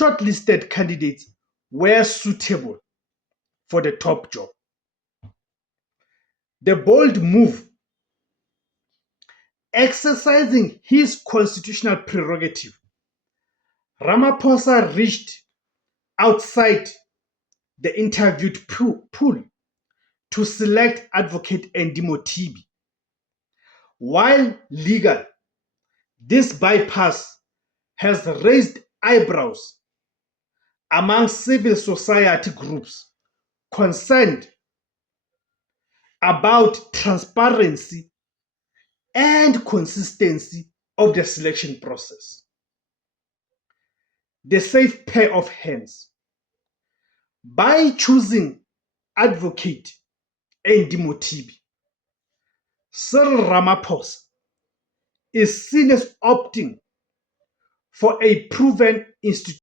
shortlisted candidates were suitable for the top job. The bold move, exercising his constitutional prerogative, Ramaphosa reached outside the interviewed pool to select Advocate Andy Mothibi. While legal, this bypass has raised eyebrows among civil society groups concerned about transparency and consistency of the selection process. The safe pair of hands. By choosing Advocate Andy Mothibi, Cyril Ramaphosa is seen as opting for a proven institution